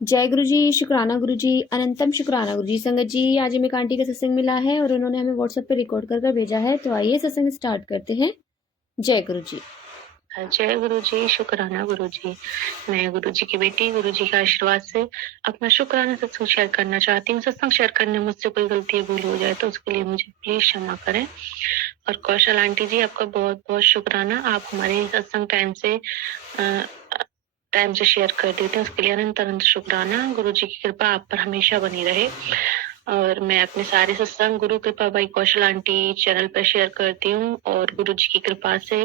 जय गुरु जी, शुक्राना गुरु जी, अनंतम शुक्राना गुरु जी। संगत जी, आज हमें एक आंटी का सत्संग मिला है और उन्होंने हमें व्हाट्सएप पे रिकॉर्ड कर भेजा है। तो आइए सत्संग स्टार्ट करते हैं। जय गुरु जी। जय गुरु जी, शुक्राना गुरु जी। मैं गुरु जी की बेटी, गुरु जी के आशीर्वाद से अपना शुक्राना सत्संग शेयर करना चाहती हूँ। सत्संग शेयर करने में मुझसे कोई गलती या भूल हो जाए तो उसके लिए मुझे प्लीज क्षमा करें। और कौशल आंटी जी, आपका बहुत बहुत शुक्राना। आप हमारे सत्संग टाइम से शेयर कर देते हैं, उसके लिए अनंत अनंत शुक्राना। गुरु जी की कृपा आप पर हमेशा बनी रहे। और मैं अपने सारे सत्संग गुरु कृपा बाई कौशल आंटी चैनल पर शेयर करती हूँ और गुरु जी की कृपा से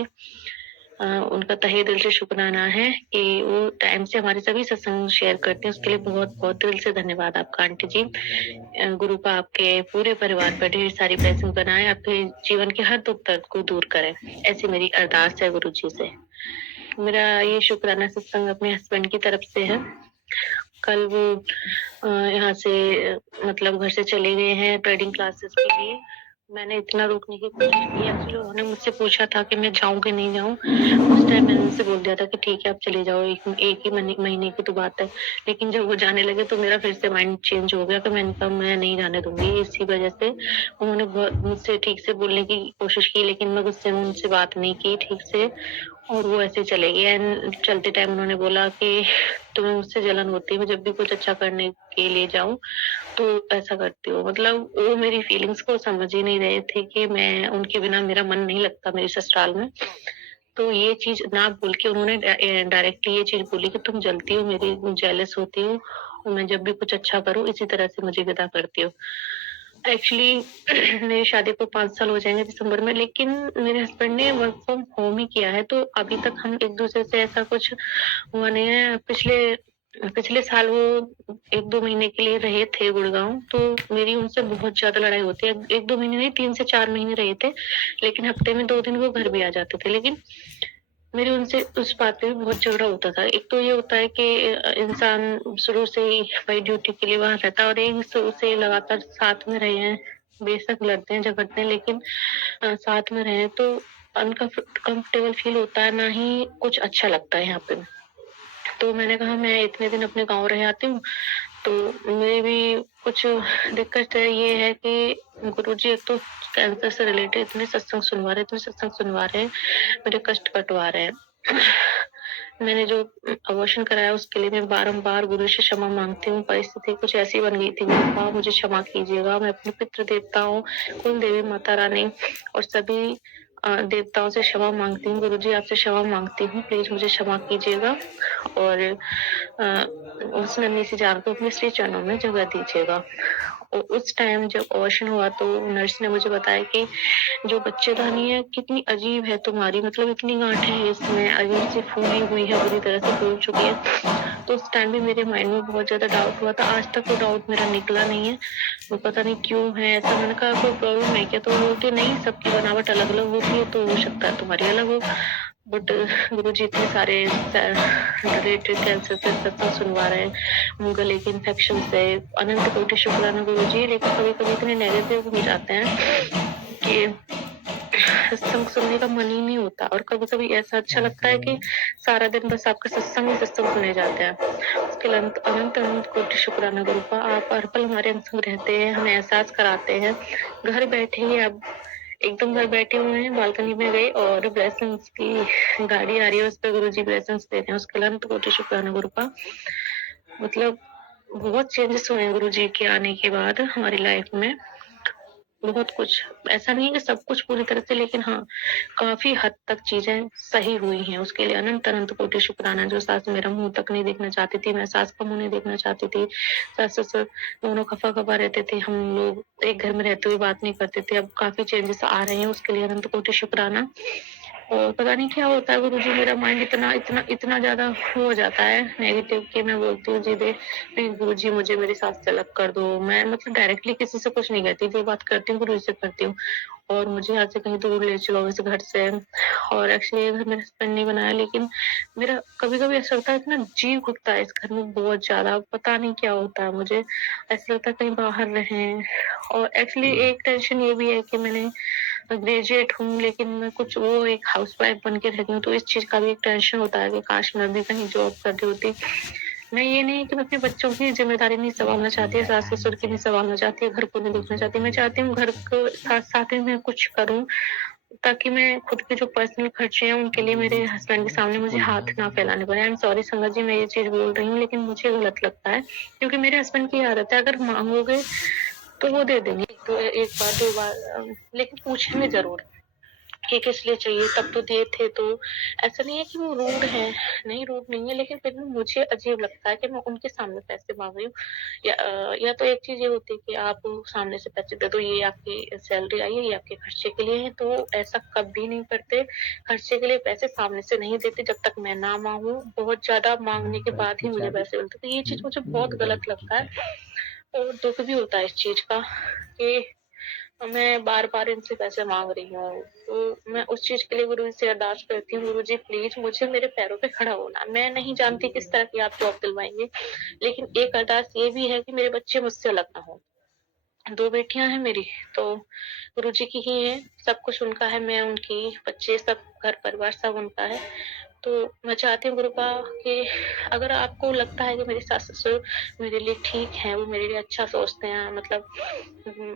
उनका तहे दिल से शुक्राना है कि वो टाइम से हमारे सभी सत्संग शेयर करते हैं। उसके लिए बहुत बहुत दिल से धन्यवाद आपका आंटी जी। गुरु का आपके पूरे परिवार पर ढेर सारी ब्लेसिंग बनाए, आपके जीवन के हर दुख दर्द को दूर करें, ऐसी मेरी अरदास है गुरु जी से। मेरा ये शुक्राना सत्संग अपने हस्बैंड की तरफ से है। कल वो यहाँ से मतलब घर से चले गए हैं ट्रेडिंग क्लासेस के लिए। मैंने इतना रोकने की कोशिश की, एक्चुअली उन्होंने मुझसे पूछा था कि मैं जाऊं कि नहीं जाऊं। उस टाइम मैंने उनसे बोल दिया था कि ठीक है आप चले जाओ, एक ही महीने की तो बात है। लेकिन जब वो जाने लगे तो मेरा फिर से माइंड चेंज हो गया कि मैंने कहा मैं नहीं जाने दूंगी। इसी वजह से उन्होंने बहुत मुझसे ठीक से बोलने की कोशिश की, लेकिन मैं गुस्से में उनसे बात नहीं की ठीक से, और वो ऐसे चले गए। एंड चलते टाइम उन्होंने बोला कि तुम्हें मुझसे जलन होती है, मैं जब भी कुछ अच्छा करने के लिए जाऊं तो ऐसा करती हो। मतलब वो मेरी फीलिंग्स को समझ ही नहीं रहे थे कि मैं उनके बिना मेरा मन नहीं लगता मेरी ससुराल में। तो ये चीज ना बोल के उन्होंने डायरेक्टली ये चीज बोली कि तुम जलती हो, मेरी जेलस होती हो, और मैं जब भी कुछ अच्छा करूँ इसी तरह से मुझे विदा करती हो। एक्चुअली मेरी शादी को 5 साल हो जाएंगे दिसंबर में, लेकिन मेरे हस्बैंड ने वर्क फ्रॉम होम ही किया है, तो अभी तक हम एक दूसरे से ऐसा कुछ हुआ नहीं है। पिछले पिछले साल वो 1-2 महीने के लिए रहे थे गुड़गांव, तो मेरी उनसे बहुत ज्यादा लड़ाई होती है। 1-2 महीने नहीं, 3 से 4 महीने रहे थे, लेकिन हफ्ते में 2 दिन वो घर भी आ जाते थे। लेकिन मेरे उनसे उस बात पे भी बहुत झगड़ा होता था। एक तो ये होता है कि इंसान शुरू से ही भाई ड्यूटी के लिए वहां रहता है, और एक शुरू से लगातार साथ में रहे हैं, बेशक लड़ते हैं झगड़ते हैं, लेकिन साथ में रहे तो अनकंफर्टेबल फील होता है, ना ही कुछ अच्छा लगता है यहाँ पे। तो मैंने कहा मैं इतने दिन अपने गाँव रह आती हूँ, तो मेरी भी कुछ दिक्कत ये है कि गुरुजी एक तो कैंसर से रिलेटेड इतने सत्संग सुनवा रहे हैं, मेरे कष्ट कटवा रहे हैं। मैंने जो अबॉर्शन कराया उसके लिए मैं बारंबार गुरु से क्षमा मांगती हूँ। परिस्थिति कुछ ऐसी बन गई थी, मैंने कहा मुझे क्षमा कीजिएगा। मैं अपने पितृ देवताओं, कुल देवी माता रानी और सभी देवताओं से क्षमा मांगती हूँ। गुरुजी आपसे क्षमा मांगती हूँ, प्लीज मुझे क्षमा कीजिएगा और उस नन्ही सी जान को अपने श्री चरणों में जगह दीजिएगा। और उस टाइम जब अबॉर्शन हुआ तो नर्स ने मुझे बताया कि जो बच्चेदानी है कितनी अजीब है तुम्हारी, मतलब इतनी गांठ है इसमें, अजीब सी फूली हुई है, बुरी तरह से फूल चुकी है। तो उस टाइम भी मेरे माइंड में बहुत ज्यादा डाउट हुआ था। आज तक वो डाउट मेरा निकला नहीं है, वो पता नहीं क्यों है ऐसा। मैंने कहा कोई प्रॉब्लम है क्या, तो बोलते नहीं, सबकी बनावट अलग अलग होती है, तो हो सकता है तुम्हारी अलग हो। बट गुरु जी इतने सारे रिलेटेड कैंसर से सत्संग सुनवा रहे हैं, गले के इन्फेक्शन से, अनंत कोटि शुक्राना गुरु जी। लेकिन कभी कभी इतने नेगेटिव हो जाते हैं कि सत्संग सुनने का मन ही नहीं होता, और कभी कभी ऐसा अच्छा लगता है कि सारा दिन बस आपके सत्संग ही सत्संग सुने जाते हैं। उसके लिए अनंत अनंत अनंत कोटि शुक्राना गुरु का। आप हर पल हमारे अंग रहते हैं, हमें एहसास कराते हैं। घर बैठे ही आप एकदम घर बैठे हुए हैं, बालकनी में गए और ब्लेसिंग्स की गाड़ी आ रही है, उस पर गुरु जी ब्लेसिंग्स दे रहे हैं। उसके लिए अनंत कोटि शुक्राना गुरु का। मतलब बहुत चेंजेस हुए हैं गुरु जी के आने के बाद हमारी लाइफ में। बहुत कुछ, ऐसा नहीं है कि सब कुछ पूरी तरह से, लेकिन हाँ काफी हद तक चीजें सही हुई हैं। उसके लिए अनंत अनंत कोटि शुक्राना। जो सास मेरा मुंह तक नहीं देखना चाहती थी, मैं सास का मुंह नहीं देखना चाहती थी। सास ससुर दोनों खफा खफा रहते थे, हम लोग एक घर में रहते हुए बात नहीं करते थे। अब काफी चेंजेस आ रहे हैं, उसके लिए अनंत कोटि शुक्राना। और पता नहीं क्या होता है गुरुजी, मेरा माइंड इतना इतना इतना ज्यादा हो जाता है नेगेटिव कि मैं बोलती हूँ जी दे प्लीज गुरुजी मुझे मेरी सास से अलग कर दो। मैं मतलब डायरेक्टली किसी से कुछ नहीं कहती, जो बात करती हूँ गुरुजी से करती हूँ। और मुझे यहाँ से कहीं दूर ले चलो इस घर से। और एक्चुअली ये घर मेरे हस्बैंड ने बनाया, लेकिन मेरा कभी कभी ऐसा लगता है इतना जी घुटता है इस घर में बहुत ज्यादा, पता नहीं क्या होता है मुझे। ऐसा लगता है कहीं बाहर रहें। और एक्चुअली एक टेंशन ये भी है कि मैंने ग्रेजुएट हूँ, लेकिन मैं कुछ वो एक हाउसवाइफ बन के रहती हूँ, तो इस चीज का भी एक टेंशन होता है कि काश मैं भी कहीं जॉब कर रही होती। मैं ये नहीं कि मैं अपने बच्चों की ज़िम्मेदारी नहीं सँभालना चाहती, सास-ससुर की नहीं सँभालना चाहती, घर को नहीं देखना चाहती। मैं चाहती हूँ घर को साथ-साथ ही मैं कुछ करूँ, ताकि मैं खुद के जो पर्सनल खर्चे हैं, उनके लिए मेरे हस्बैंड के सामने मुझे हाथ ना फैलाने पड़े। आई एम सॉरी संगत जी, मैं ये चीज़ बोल रही हूँ, लेकिन मुझे गलत लगता है, क्योंकि मेरे हस्बैंड की आदत है, अगर माँगोगे तो वो दे देंगे। तो 1 बार, 2 बार लेकिन पूछेंगे ज़रूर कि किस लिए चाहिए, तब तो दिए थे। तो ऐसा नहीं है कि वो रूड है, नहीं रूड नहीं है, लेकिन फिर भी मुझे अजीब लगता है कि मैं उनके सामने पैसे माँग रही हूँ। या तो एक चीज़ ये होती है कि आप सामने से पैसे दे दो, ये आपकी सैलरी आई है, ये आपके खर्चे के लिए है, तो ऐसा कभी नहीं करते। खर्चे के लिए पैसे सामने से नहीं देते जब तक मैं ना माँगूँ, बहुत ज़्यादा माँगने के बाद ही मुझे पैसे मिलते। तो ये चीज़ मुझे बहुत गलत लगता है, और दुःख भी होता है इस चीज़ का कि मैं बार-बार इनसे पैसे माँग रही हूँ। तो मैं उस चीज़ के लिए गुरुजी से अरदास करती हूँ, गुरुजी प्लीज़ मुझे मेरे पैरों पे खड़ा होना। मैं नहीं जानती किस तरह की आप जॉब दिलवाएँगे, लेकिन एक अरदास ये भी है कि मेरे बच्चे मुझसे अलग ना हों। 2 बेटियाँ हैं मेरी, तो गुरुजी की ही हैं, सब कुछ उनका है, मैं उनकी, बच्चे सब, घर-परिवार सब उनका है। तो मैं चाहती हूँ गुरुपा कि अगर आपको लगता है कि मेरी सास-ससुर मेरे लिए ठीक हैं, वो मेरे लिए अच्छा सोचते हैं, मतलब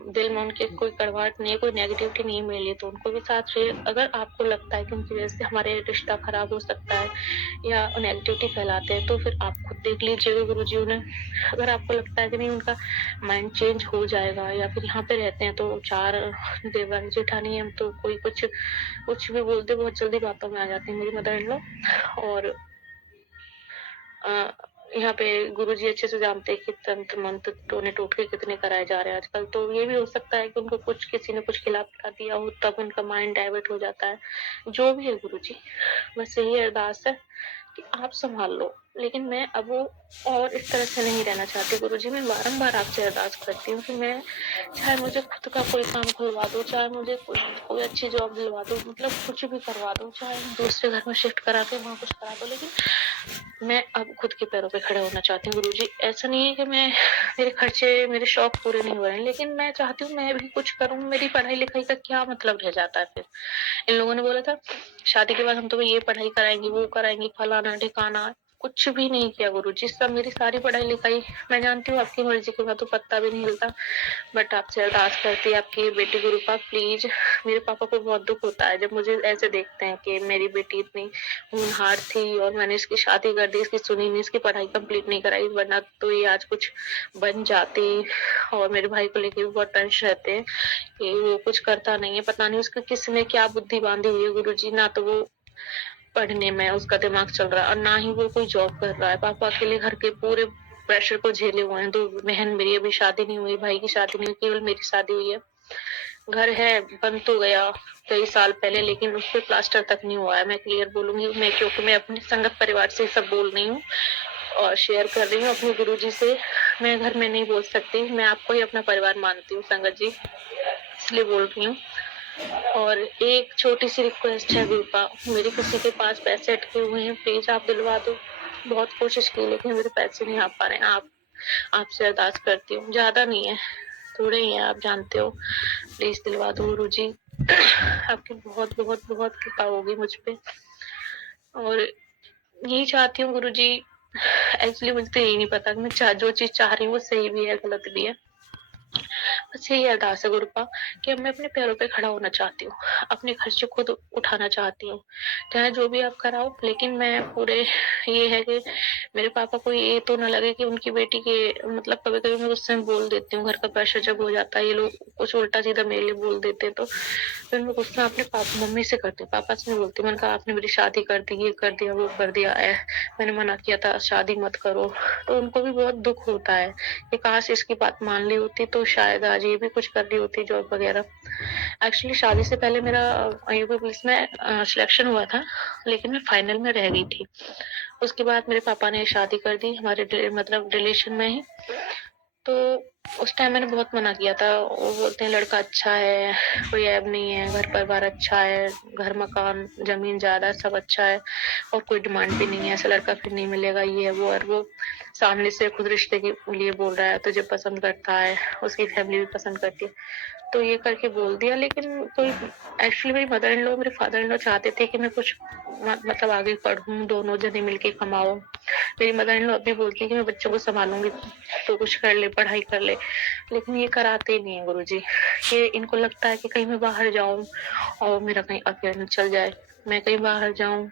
दिल में उनके कोई कड़वाहट नहीं है, कोई नेगेटिविटी नहीं है मेरे लिए, तो उनको भी साथ रहिए। अगर आपको लगता है कि उनकी वज़ह से हमारे रिश्ता खराब हो सकता है या नेगेटिविटी फैलाते हैं, तो फिर आप खुद देख लीजिएगा गुरुजी उन्हें। अगर आपको लगता है कि नहीं, उनका माइंड चेंज हो जाएगा, या फिर यहाँ पे रहते हैं तो 4 देवरानी-जेठानी हैं, तो कोई कुछ भी बोल दे, बहुत जल्दी बातों में आ जाती हैं मेरी मदर इन लॉ। और अ, यहाँ पे गुरुजी अच्छे से जानते हैं कि तंत्र मंत्र टोने टोटके कितने कराए जा रहे हैं आजकल। तो ये भी हो सकता है कि उनको कुछ किसी ने कुछ खिला-पिला दिया हो, तब उनका माइंड डाइवर्ट हो जाता है। जो भी है गुरुजी, बस यही अरदास है कि आप सँभाल लो। लेकिन मैं अब वो और इस तरह से नहीं रहना चाहती गुरुजी। मैं बारंबार आपसे अरदास करती हूँ कि मैं, चाहे मुझे खुद का कोई काम खुलवा दो, चाहे मुझे कोई अच्छी जॉब दिलवा दो, मतलब कुछ भी करवा दो, चाहे दूसरे घर में शिफ्ट करा के वहाँ कुछ करा दो, लेकिन मैं अब खुद के पैरों पे खड़े होना चाहती हूँ गुरुजी। ऐसा नहीं है कि मेरे खर्चे, मेरे शौक पूरे नहीं हो रहे हैं, लेकिन मैं चाहती हूँ मैं भी कुछ करूँ। मेरी पढ़ाई-लिखाई का क्या मतलब रह जाता है फिर? इन लोगों ने बोला था शादी के बाद हम तुम्हें ये पढ़ाई कराएँगे, वो कराएँगे, फलाना-ढिकाना, कुछ भी नहीं किया गुरुजी। सब मेरी सारी पढ़ाई-लिखाई, मैं जानती हूँ आपकी मर्ज़ी के बाद तो पत्ता भी नहीं हिलता, बट आपसे अरदास करती है आपकी बेटी गुरुपा प्लीज़। मेरे पापा को बहुत दुःख होता है जब मुझे ऐसे देखते हैं कि मेरी बेटी इतनी होनहार थी और मैंने इसकी शादी कर दी, इसकी सुनी नहीं, इसकी पढ़ाई कंप्लीट नहीं कराई, वरना तो ये आज कुछ बन जाती। और मेरे भाई को लेके भी बहुत टेंशन रहते हैं कि वो कुछ करता नहीं है, पता नहीं उसको किसने क्या बुद्धि बांधी हुई है गुरुजी। ना तो वो पढ़ने में उसका दिमाग चल रहा है और ना ही वो कोई जॉब कर रहा है। पापा अकेले घर के पूरे प्रेशर को झेले हुए हैं। 2 बहन मेरी अभी शादी नहीं हुई, भाई की शादी नहीं हुई, केवल मेरी शादी हुई है। घर है, बन तो गया कई साल पहले, लेकिन उसपे प्लास्टर तक नहीं हुआ है। मैं क्लियर बोलूँगी, मैं क्योंकि मैं अपने संगत परिवार से सब बोल रही हूँ और शेयर कर रही हूँ अपने गुरुजी से। मैं घर में नहीं बोल सकती, मैं आपको ही अपना परिवार मानती हूँ संगत जी, इसलिए बोल रही हूँ। और एक छोटी-सी रिक्वेस्ट है गुरुपा, मेरे किसी के पास पैसे अटके हुए हैं, प्लीज़ आप दिलवा दो। बहुत कोशिश की लेकिन मेरे पैसे नहीं आ पा रहे हैं। आपसे अरदास करती हूँ, ज़्यादा नहीं है, थोड़े ही हैं, आप जानते हो। प्लीज़ दिलवा दो गुरुजी। आपकी बहुत कृपा होगी मुझ पे। और यही चाहती हूँ गुरुजी, एक्चुअली मुझे तो यही नहीं पता कि मैं जो चीज़ चाह रही हूँ वो सही भी है, गलत भी है। बस यही अरदास है गुरुपा कि अब मैं अपने पैरों पे खड़ा होना चाहती हूँ, अपने खर्चे खुद उठाना चाहती हूँ, चाहे जो भी आप कराओ। लेकिन मैं पूरे, ये है कि मेरे पापा को ये तो ना लगे कि उनकी बेटी के, मतलब कभी-कभी मैं गुस्से में बोल देती हूँ, घर का प्रेशर जब हो जाता है, ये लोग कुछ उल्टा-सीधा मेरे लिए बोल देते हैं, तो फिर मैं गुस्सा अपने मम्मी से करती हूँ, पापा से नहीं बोलती। मैंने कहा आपने मेरी शादी कर दी, ये कर दिया, वो कर दिया, मैंने मना किया था शादी मत करो। तो उनको भी बहुत दुःख होता है कि काश इसकी बात मान ली होती तो शायद आज ये भी कुछ कर रही होती, जॉब वगैरह। एक्चुअली शादी से पहले मेरा यूपी पुलिस में सिलेक्शन हुआ था, लेकिन मैं फाइनल में रह गई थी। उसके बाद मेरे पापा ने शादी कर दी हमारे मतलब रिलेशन में ही। तो उस टाइम मैंने बहुत मना किया था। वो बोलते हैं लड़का अच्छा है, कोई ऐब नहीं है, घर परिवार अच्छा है, घर मकान जमीन जायदाद सब अच्छा है और कोई डिमांड भी नहीं है, ऐसा लड़का फिर नहीं मिलेगा, ये है वो। और वो सामने से खुद रिश्ते के लिए बोल रहा है, तुझे पसंद करता है, उसकी फैमिली भी पसंद करती है, तो ये करके बोल दिया। लेकिन कोई, एक्चुअली मेरी मदर इन लॉ, मेरे फादर इन लॉ चाहते थे कि मैं कुछ मतलब आगे पढ़ूं, दोनों जने मिलके कमाओ, मेरी मदर इन लॉ अभी बोलती है कि मैं बच्चों को संभालूंगी तो कुछ कर ले, पढ़ाई कर ले, लेकिन ये कराते ही नहीं है गुरुजी। ये इनको लगता है कि कहीं मैं बाहर जाऊं और मेरा कहीं अफेयर न चल जाए, मैं कहीं बाहर जाऊं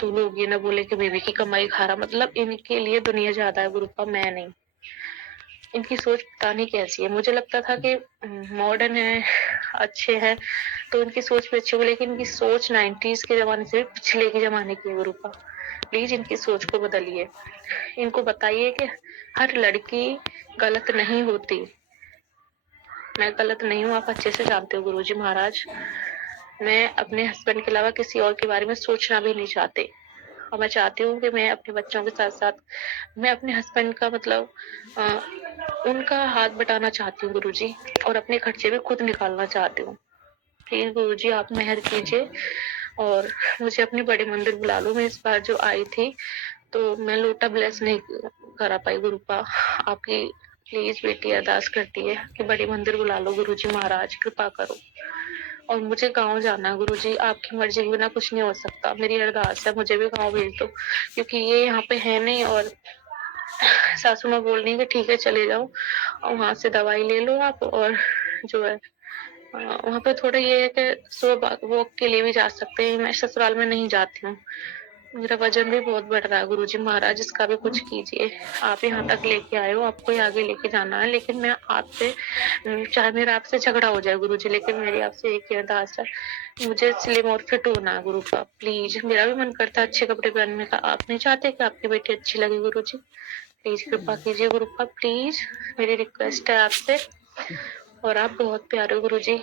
तो लोग ये ना बोले कि बेबी की कमाई खा रहा। मतलब इनके लिए दुनिया ज्यादा है गुरुपा, मैं नहीं। इनकी सोच पता नहीं कैसी है। मुझे लगता था कि मॉडर्न है, अच्छे हैं, तो इनकी सोच भी अच्छी होगी, लेकिन इनकी सोच 90s के जमाने से पिछले के जमाने की है गुरुपा। प्लीज इनकी सोच को बदलिए। इनको बताइए कि हर लड़की गलत नहीं होती। मैं गलत नहीं हूँ, आप अच्छे से जानते हो गुरुजी महाराज। मैं अपने हस्बैंड के अलावा किसी और के बारे में सोचना भी नहीं चाहती, और मैं चाहती हूँ कि मैं अपने बच्चों के साथ साथ मैं अपने हस्बैंड का मतलब उनका हाथ बटाना चाहती हूँ गुरुजी, और अपने खर्चे भी खुद निकालना चाहती हूँ। प्लीज गुरुजी आप मेहर कीजिए और मुझे अपने बड़े मंदिर बुला लो। मैं इस बार जो आई थी तो मैं लोटा ब्लेस नहीं करा पाई गुरुपा। आपकी प्लीज बेटी अरदास करती है कि बड़े मंदिर बुला लो गुरुजी महाराज, कृपा करो। और मुझे गाँव जाना है गुरुजी, आपकी मर्जी के बिना कुछ नहीं हो सकता। मेरी अरदास है, मुझे भी गाँव भेज दो, क्योंकि ये यहाँ पे है नहीं। और सासू माँ बोल रही है कि ठीक है चले जाओ और वहां से दवाई ले लो आप, और जो है वहां पे थोड़ा ये है कि सुबह वॉक के लिए भी जा सकते हैं। मैं ससुराल में नहीं जाती हूँ, मेरा वजन भी बहुत बढ़ रहा है गुरुजी महाराज, इसका भी कुछ कीजिए। आप यहाँ तक लेके आए हो, आपको ही आगे लेके जाना है, लेकिन मैं आपसे चाहे मेरा आपसे झगड़ा हो जाए गुरुजी, लेकिन मेरी आपसे एक ही अरदास है, मुझे स्लिम और फिट होना है गुरु का। प्लीज मेरा भी मन करता है अच्छे कपड़े पहनने का, आप नहीं चाहते कि आपकी बेटी अच्छी लगे गुरुजी? प्लीज कृपा कीजिए गुरु का, प्लीज मेरी रिक्वेस्ट है आपसे। और आप बहुत प्यारे हो गुरुजी,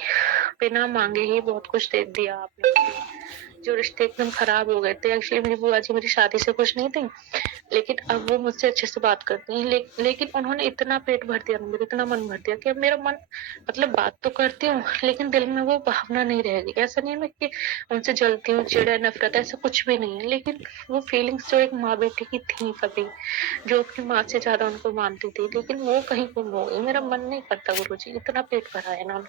बिना मांगे ही बहुत कुछ दे दिया आपने। जो रिश्ते एकदम खराब हो गए थे, एक्चुअली मेरी बुआ जी मेरी शादी से खुश नहीं थी, लेकिन अब वो मुझसे अच्छे से बात करती हैं। लेकिन उन्होंने इतना पेट भर दिया मेरा, इतना मन भर दिया कि अब मेरा मन मतलब बात तो करती हूँ लेकिन दिल में वो भावना नहीं रहेगी। ऐसा नहीं है मैं कि उनसे जलती हूँ, चिढ़ नफरत ऐसा कुछ भी नहीं है, लेकिन वो फीलिंग्स जो एक माँ बेटी की थी कभी, जो अपनी माँ से ज्यादा उनको मानती थी, लेकिन वो कहीं गुम हो गई। मेरा मन नहीं करता गुरुजी, इतना पेट भरा है ना।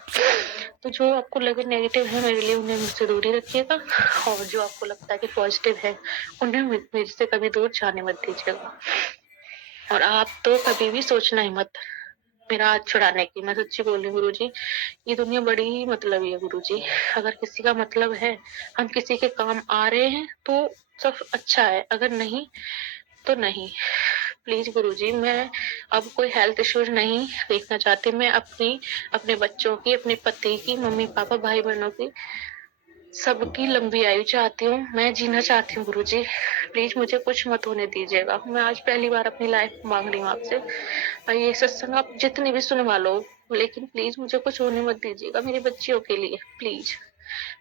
तो जो आपको लगे नेगेटिव है मेरे लिए, उन्हें मुझसे दूरी रखिएगा, और जो आपको लगता है कि पॉजिटिव है उन्हें मेरे से कभी दूर जाने मत दीजिएगा। और आप तो कभी भी सोचना ही मत मेरा हाथ छुड़ाने की। मैं सच्ची बोल रही हूँ गुरुजी, ये दुनिया बड़ी ही मतलबी है गुरुजी। अगर किसी का मतलब है, हम किसी के काम आ रहे हैं तो सब अच्छा है, अगर नहीं तो नहीं। प्लीज गुरुजी, मैं अब कोई हेल्थ इश्यूज नहीं देखना चाहती। मैं अपने बच्चों की, अपने पति की, मम्मी पापा भाई बहनों की, सबकी लंबी आयु चाहती हूँ। मैं जीना चाहती हूँ गुरुजी, प्लीज मुझे कुछ मत होने दीजिएगा। मैं आज पहली बार अपनी लाइफ मांग रही हूँ आपसे। ये सत्संग आप जितने भी सुनवा लो, लेकिन प्लीज मुझे कुछ होने मत दीजिएगा मेरी बच्चियों के लिए। प्लीज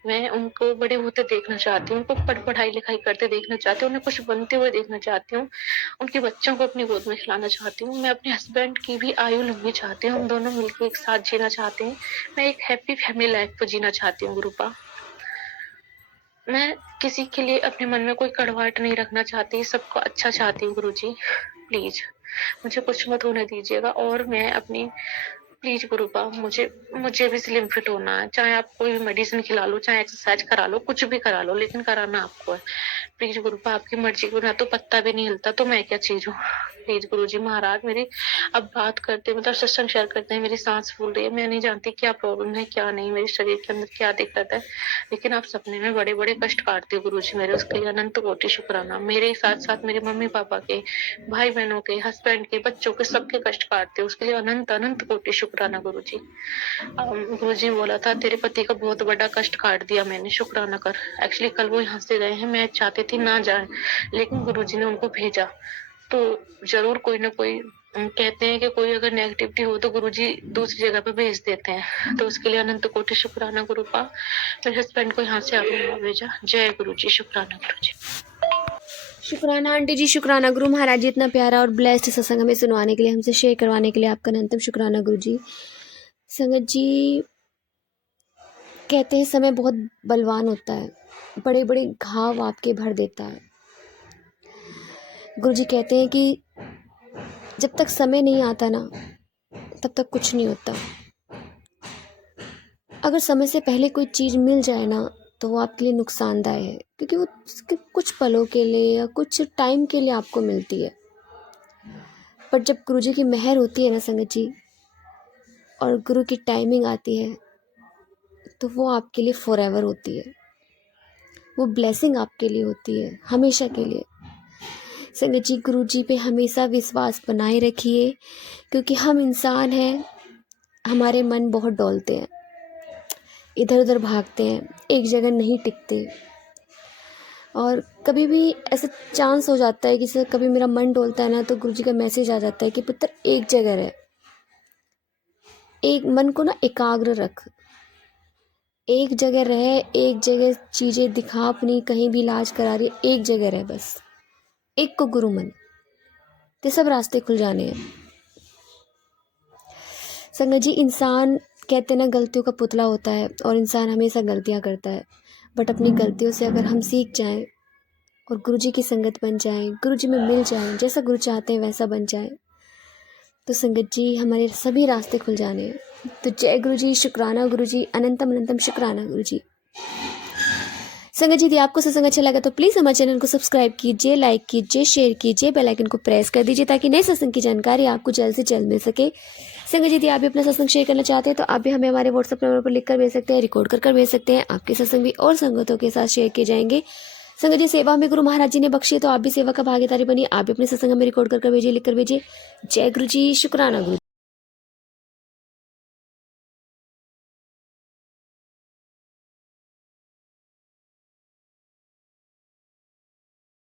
मैं उनको बड़े होते देखना चाहती हूँ, उनको पढ़ाई लिखाई करते देखना चाहती हूँ, उन्हें कुछ बनते हुए देखना चाहती हूँ, उनके बच्चों को अपनी गोद में खिलाना चाहती हूँ। मैं अपने हस्बैंड की भी आयु लंबी चाहती हूँ, हम दोनों मिलकर एक साथ जीना चाहते हैं। मैं एक हैप्पी फैमिली लाइफ को जीना चाहती हूँ गुरुपा। मैं किसी के लिए अपने मन में कोई कड़वाहट नहीं रखना चाहती, सबको अच्छा चाहती हूँ गुरुजी। प्लीज मुझे कुछ मत होने दीजिएगा। और मैं अपनी प्लीज गुरुपा, मुझे भी स्लिम फिट होना है, चाहे आप कोई भी मेडिसिन खिला लो, चाहे एक्सरसाइज करा लो, कुछ भी करा लो, लेकिन कराना आपको है। प्लीज गुरुपा, आपकी मर्जी के बिना तो पत्ता भी नहीं हिलता, तो मैं क्या चीज हूँ। प्लीज गुरुजी महाराज, मेरी अब बात करते मतलब सत्संग शेयर करते हैं, मेरी सांस फूल रही है, मैं नहीं जानती क्या प्रॉब्लम है क्या नहीं, मेरे शरीर के अंदर क्या दिक्कत है, लेकिन आप सपने में बड़े बड़े कष्ट काटते हो गुरुजी मेरे, उसके लिए अनंत कोटि शुक्राना। मेरे साथ साथ मेरे मम्मी पापा के, भाई बहनों के, हस्बैंड के, बच्चों के, सबके कष्ट काटते हो, उसके लिए अनंत अनंत कोटि शुक्राना गुरुजी। गुरुजी बोला था तेरे पति का बहुत बड़ा कष्ट काट दिया मैंने, शुक्राना कर। एक्चुअली कल वो यहाँ से गए हैं, मैं चाहती थी ना जाए, लेकिन गुरुजी ने उनको भेजा। तो जरूर कोई ना कोई कहते हैं कि कोई अगर नेगेटिविटी हो तो गुरुजी दूसरी जगह पे भेज देते हैं, तो उसके लिए अनंत कोटि शुक्राना गुरुपा। मेरे हस्बैंड को यहाँ से आपने भेजा। जय गुरुजी, शुक्राना गुरुजी। शुक्राना आंटी जी, शुक्राना गुरु महाराज जी, इतना प्यारा और ब्लेस्ड सत्संग हमें सुनवाने के लिए, हमसे शेयर करवाने के लिए आपका अनंतम शुक्राना गुरु जी। संगत जी, कहते हैं समय बहुत बलवान होता है, बड़े बड़े घाव आपके भर देता है। गुरु जी कहते हैं कि जब तक समय नहीं आता ना, तब तक कुछ नहीं होता। अगर समय से पहले कोई चीज़ मिल जाए ना, तो वो आपके लिए नुकसानदायक है, क्योंकि वो कुछ पलों के लिए या कुछ टाइम के लिए आपको मिलती है। पर जब गुरु जी की मेहर होती है ना संगत जी, और गुरु की टाइमिंग आती है, तो वो आपके लिए फॉरएवर होती है। वो ब्लेसिंग आपके लिए होती है हमेशा के लिए। संगत जी, गुरु जी पे हमेशा विश्वास बनाए रखिए, क्योंकि हम इंसान हैं, हमारे मन बहुत डोलते हैं, इधर उधर भागते हैं, एक जगह नहीं टिकते। और कभी भी ऐसा चांस हो जाता है कि जैसे कभी मेरा मन डोलता है ना, तो गुरु जी का मैसेज आ जाता है कि पुत्र एक जगह रहे, एक मन को ना एकाग्र रख, एक जगह रहे, एक जगह चीज़ें दिखा अपनी, कहीं भी इलाज करा रही है, एक जगह रहे बस, एक को गुरु मन, तो सब रास्ते खुल जाने हैं। संगत जी, इंसान कहते ना गलतियों का पुतला होता है, और इंसान हमेशा गलतियां करता है। बट अपनी गलतियों से अगर हम सीख जाएं और गुरु जी की संगत बन जाएं, गुरु जी में मिल जाएं, जैसा गुरु चाहते हैं वैसा बन जाएं, तो संगत जी हमारे सभी रास्ते खुल जाने हैं। तो जय गुरु जी, शुक्राना गुरु जी, अनंतम अनंतम शुक्राना गुरु जी। संगत जी, यदि आपको सत्संग अच्छा लगा तो प्लीज़ हमारे चैनल को सब्सक्राइब कीजिए, लाइक कीजिए, शेयर कीजिए, बेल आइकन को प्रेस कर दीजिए, ताकि नए सत्संग की जानकारी आपको जल्द से जल्द मिल सके। संगत जी, यदि आप भी अपना सत्संग शेयर करना चाहते हैं तो आप भी हमें हमारे व्हाट्सएप नंबर पर लिखकर भेज सकते हैं, रिकॉर्ड कर भेज सकते हैं। आपके सत्संग भी और संगतों के साथ शेयर किए जाएंगे। संगत जी, सेवा में गुरु महाराज जी ने बख्शी है, तो आप भी सेवा का भागीदारी बनिए। आप भी अपने सत्संग में रिकॉर्ड कर भेजिए, लिख कर भेजिए। जय गुरु जी, शुक्राना गुरु जी।